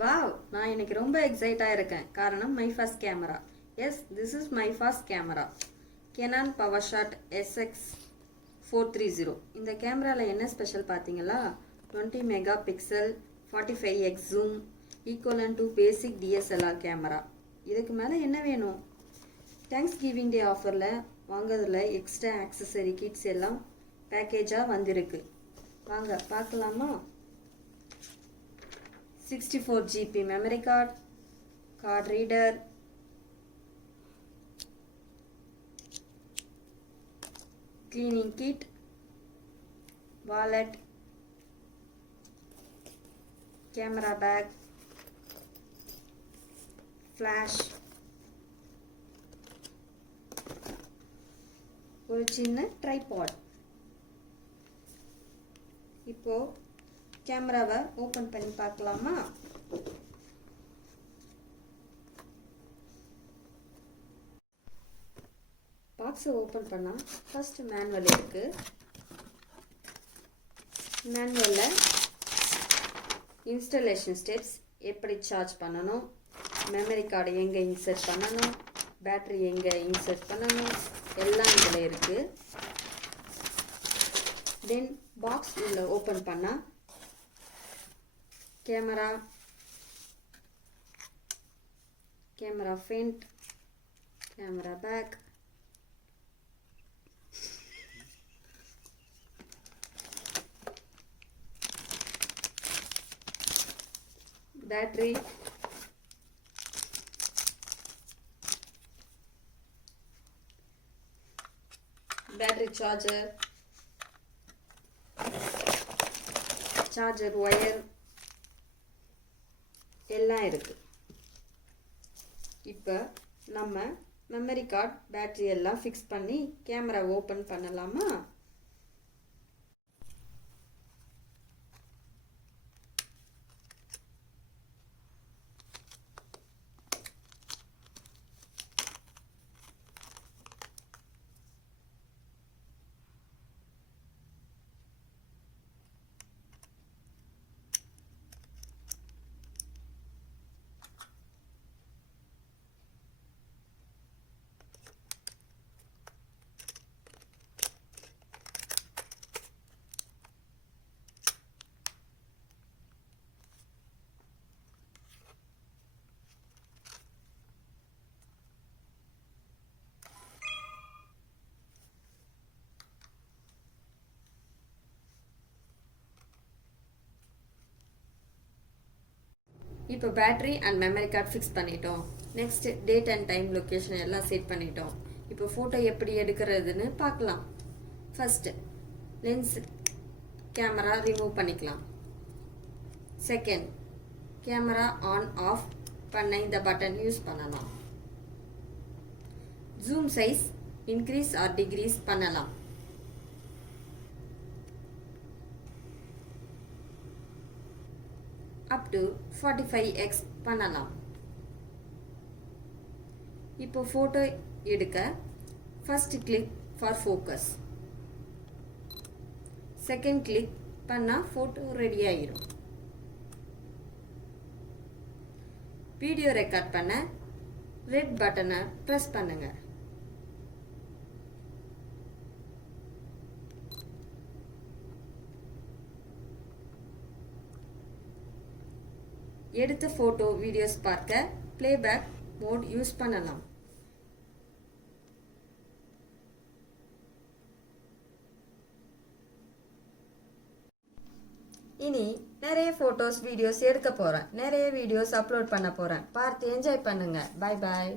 வாவ், நான் இன்னைக்கு ரொம்ப எக்ஸைட்டா இருக்கேன். காரணம் my first camera. Yes, this is my first camera. Canon PowerShot SX430. இந்த கேமரால என்ன ஸ்பெஷல் பார்த்தீங்களா? 20 mega pixel 45x zoom equivalent to basic DSLR camera. இதுக்கு மேலே என்ன வேணும்? தேங்க்ஸ் கிவிங் டே ஆஃபரில் வாங்குறதுல எக்ஸ்ட்ரா ஆக்சசரி கிட்ஸ் எல்லாம் பேக்கேஜாக வந்திருக்கு. வாங்க பார்க்கலாமா? 64 GB memory card, card reader, cleaning kit, wallet, camera bag, flash, ஒரு சின்ன tripod. இப்போ கேமராவை ஓப்பன் பண்ணி பார்க்கலாமா? பாக்ஸை ஓப்பன் பண்ணால் ஃபர்ஸ்ட் மேனுவல் இருக்கு. மேனுவலில் இன்ஸ்டாலேஷன் ஸ்டெப்ஸ், எப்படி சார்ஜ் பண்ணணும், மெமரி கார்டு எங்கே இன்சர்ட் பண்ணணும், பேட்டரி எங்கே இன்சர்ட் பண்ணணும், எல்லாம் இதில் இருக்குது. தென் பாக்ஸ் உள்ள ஓப்பன் பண்ணால் camera front, camera back, battery, charger wire எல்லாம் இருக்கு. இப்போ நம்ம மெமரி கார்டு பேட்டரி எல்லாம் ஃபிக்ஸ் பண்ணி கேமரா ஓப்பன் பண்ணலாமா? இப்போ battery and memory card fix பண்ணிட்டோம். Next date and time location எல்லாம் செட் பண்ணிட்டோம். இப்போ ஃபோட்டோ எப்படி எடுக்கிறதுன்னு பார்க்கலாம். ஃபர்ஸ்ட் லென்ஸ் கேமரா ரிமூவ் பண்ணிக்கலாம். செகண்ட், கேமரா ஆன் ஆஃப் பண்ண இந்த பட்டன் யூஸ் பண்ணலாம். Zoom size increase or decrease பண்ணலாம். up to 45x பண்ணலாம். இப்போ போட்டோ எடுக்க first click for focus, second click பண்ணா போட்டோ ரெடி ஆயிரும். வீடியோ ரெக்கார்ட் பண்ண ரெட் பட்டனை பிரஸ் பண்ணுங்க. எடுத்த போட்டோ வீடியோஸ் பார்க்க பிளேபேக் மோட் யூஸ் பண்ணலாம். இனி நிறைய போட்டோஸ் வீடியோஸ் எடுக்க போறேன். நிறைய வீடியோஸ் அப்லோட் பண்ண போறேன். பார்த்து என்ஜாய் பண்ணுங்க. Bye bye.